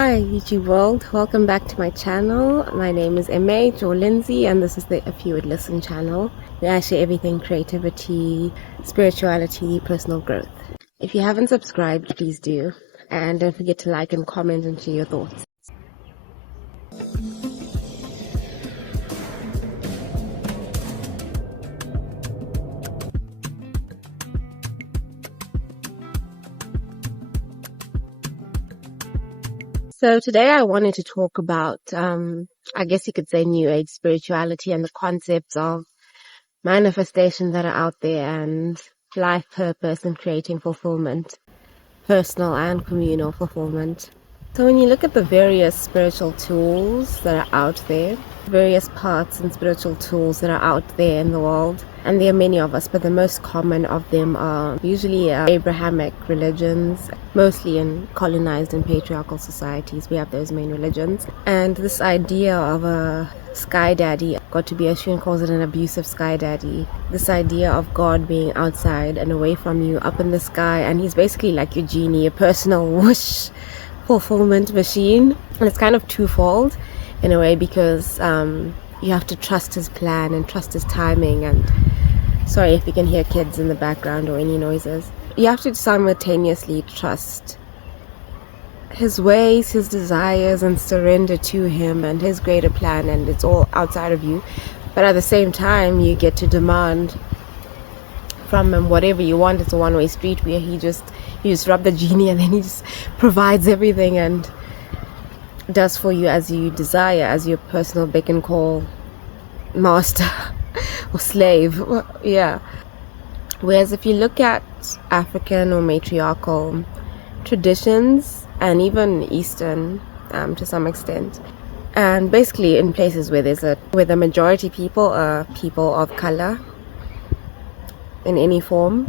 Hi YouTube world, welcome back to my channel. My name is MH or Lindsay, and this is the If You Would Listen channel, where I share everything creativity, spirituality, personal growth. If you haven't subscribed, please do, and don't forget to like and comment and share your thoughts. So today I wanted to talk about, I guess you could say, New Age spirituality and the concepts of manifestation that are out there and life purpose and creating fulfillment, personal and communal fulfillment. So when you look at the various spiritual tools that are out there, various paths and spiritual tools that are out there in the world, and there are many of us, but the most common of them are usually Abrahamic religions, mostly in colonized and patriarchal societies. We have those main religions. And this idea of a sky daddy, God to be, Ashwin calls it an abusive sky daddy. This idea of God being outside and away from you, up in the sky, and he's basically like your genie, a personal wish fulfillment machine. And it's kind of twofold in a way, because you have to trust his plan and trust his timing. And sorry if you can hear kids in the background or any noises. You have to simultaneously trust his ways, his desires, and surrender to him and his greater plan, and it's all outside of you. But at the same time, you get to demand from him whatever you want. It's a one-way street where you just rub the genie, and then he just provides everything and does for you as you desire, as your personal beck and call master or slave. Yeah. Whereas if you look at African or matriarchal traditions, and even Eastern to some extent, and basically in places where the majority people are people of color in any form,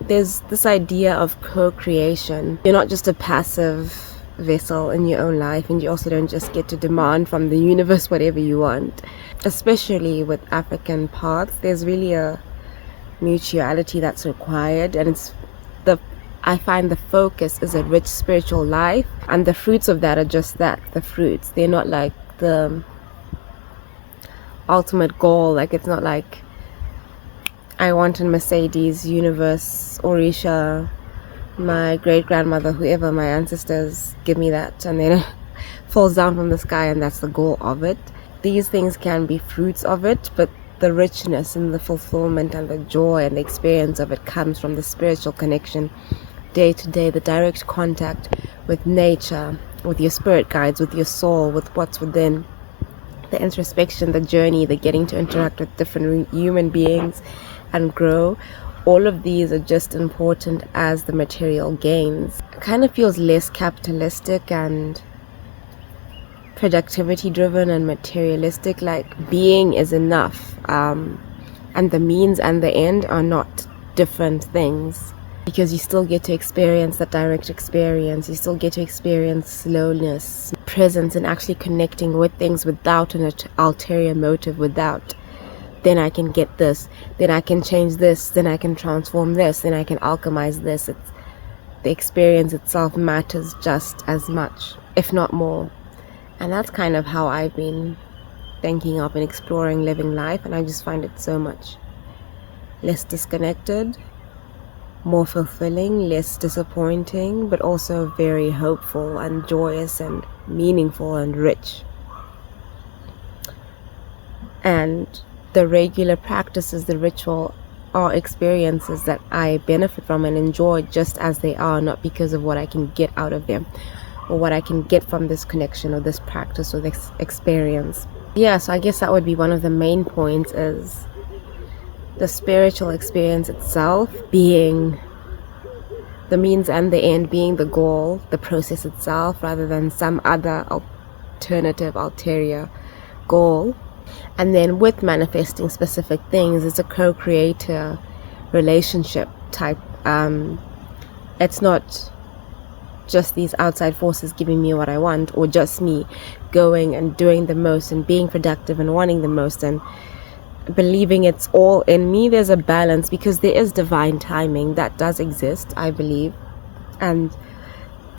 there's this idea of co-creation. You're not just a passive vessel in your own life, and you also don't just get to demand from the universe whatever you want. Especially with African paths, there's really a mutuality that's required, and I find the focus is a rich spiritual life, and the fruits of that are just that, the fruits. They're not like the ultimate goal. Like, it's not like I want a Mercedes, universe, Orisha, my great-grandmother, whoever, my ancestors give me that, and then it falls down from the sky, and that's the goal of it. These things can be fruits of it, but the richness and the fulfillment and the joy and the experience of it comes from the spiritual connection, day to day, the direct contact with nature, with your spirit guides, with your soul, with what's within, the introspection, the journey, the getting to interact with different human beings and grow. All of these are just important as the material gains. It kind of feels less capitalistic and productivity driven and materialistic, like being is enough, and the means and the end are not different things, because you still get to experience that direct experience. You still get to experience slowness, presence, and actually connecting with things without an ulterior motive, without then I can get this, then I can change this, then I can transform this, then I can alchemize this. The experience itself matters just as much, if not more. And that's kind of how I've been thinking of and exploring living life, and I just find it so much less disconnected, more fulfilling, less disappointing, but also very hopeful and joyous and meaningful and rich. And the regular practices, the ritual, are experiences that I benefit from and enjoy just as they are, not because of what I can get out of them or what I can get from this connection or this practice or this experience. Yeah, so I guess that would be one of the main points, is the spiritual experience itself being the means and the end, being the goal, the process itself, rather than some other alternative, ulterior goal. And then with manifesting specific things, it's a co-creator relationship type. It's not just these outside forces giving me what I want, or just me going and doing the most and being productive and wanting the most and believing it's all in me. There's a balance, because there is divine timing that does exist, I believe. And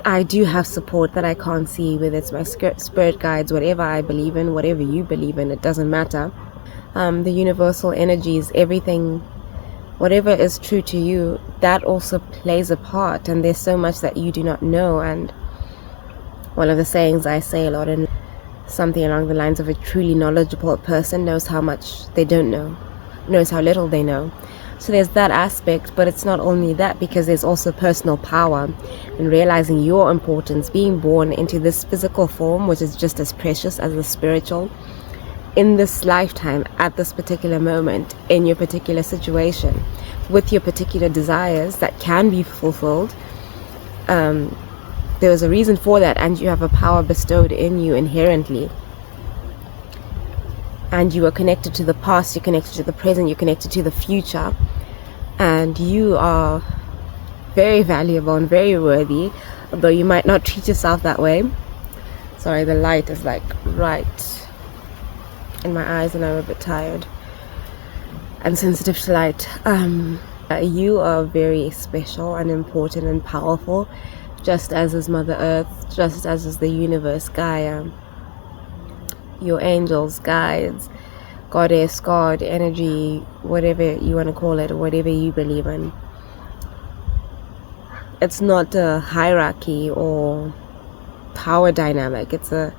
I do have support that I can't see, whether it's my spirit guides, whatever I believe in, whatever you believe in, it doesn't matter. The universal energies, everything, whatever is true to you, that also plays a part, and there's so much that you do not know. And one of the sayings I say a lot, and something along the lines of, a truly knowledgeable person knows how much they don't know, knows how little they know. So there's that aspect, but it's not only that, because there's also personal power and realizing your importance, being born into this physical form, which is just as precious as the spiritual, in this lifetime, at this particular moment, in your particular situation, with your particular desires that can be fulfilled. There is a reason for that, and you have a power bestowed in you inherently. And you are connected to the past, you're connected to the present, you're connected to the future. And you are very valuable and very worthy, although you might not treat yourself that way. Sorry, the light is like right in my eyes and I'm a bit tired and sensitive to light. You are very special and important and powerful, just as is Mother Earth, just as is the universe, Gaia, your angels, guides, goddess, God, energy, whatever you want to call it, or whatever you believe in. It's not a hierarchy or power dynamic. It's a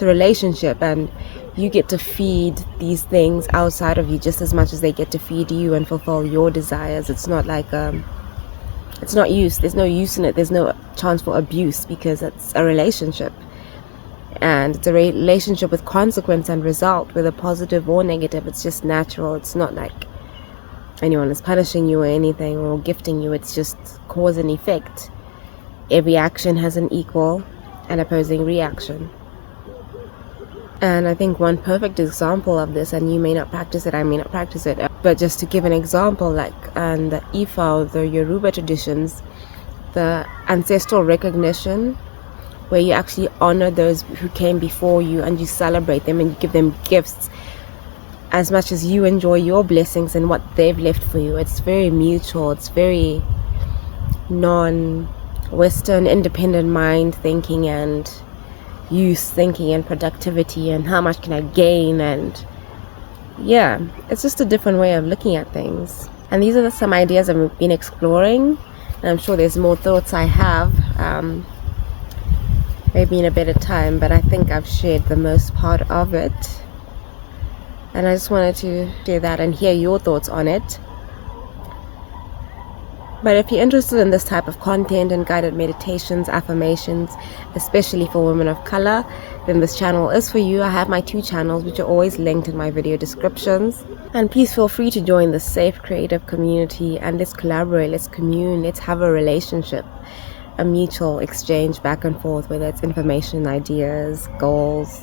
relationship, and you get to feed these things outside of you just as much as they get to feed you and fulfill your desires. It's not like it's not use. There's no use in it. There's no chance for abuse, because it's a relationship. And it's a relationship with consequence and result, whether positive or negative. It's just natural. It's not like anyone is punishing you or anything or gifting you. It's just cause and effect. Every action has an equal and opposing reaction. And I think one perfect example of this, and you may not practice it, I may not practice it, but just to give an example, like in the Ifa, the Yoruba traditions, the ancestral recognition, where you actually honor those who came before you and you celebrate them and you give them gifts as much as you enjoy your blessings and what they've left for you. It's very mutual. It's very non-Western, independent mind thinking and use thinking and productivity and how much can I gain, and yeah, it's just a different way of looking at things. And these are some ideas I've been exploring, and I'm sure there's more thoughts I have. Maybe in a better time, but I think I've shared the most part of it, and I just wanted to share that and hear your thoughts on it. But if you're interested in this type of content and guided meditations, affirmations, especially for women of color, then this channel is for you. I have my 2 channels, which are always linked in my video descriptions. And please feel free to join the safe creative community, and let's collaborate, let's commune, let's have a relationship, a mutual exchange back and forth, whether it's information, ideas, goals.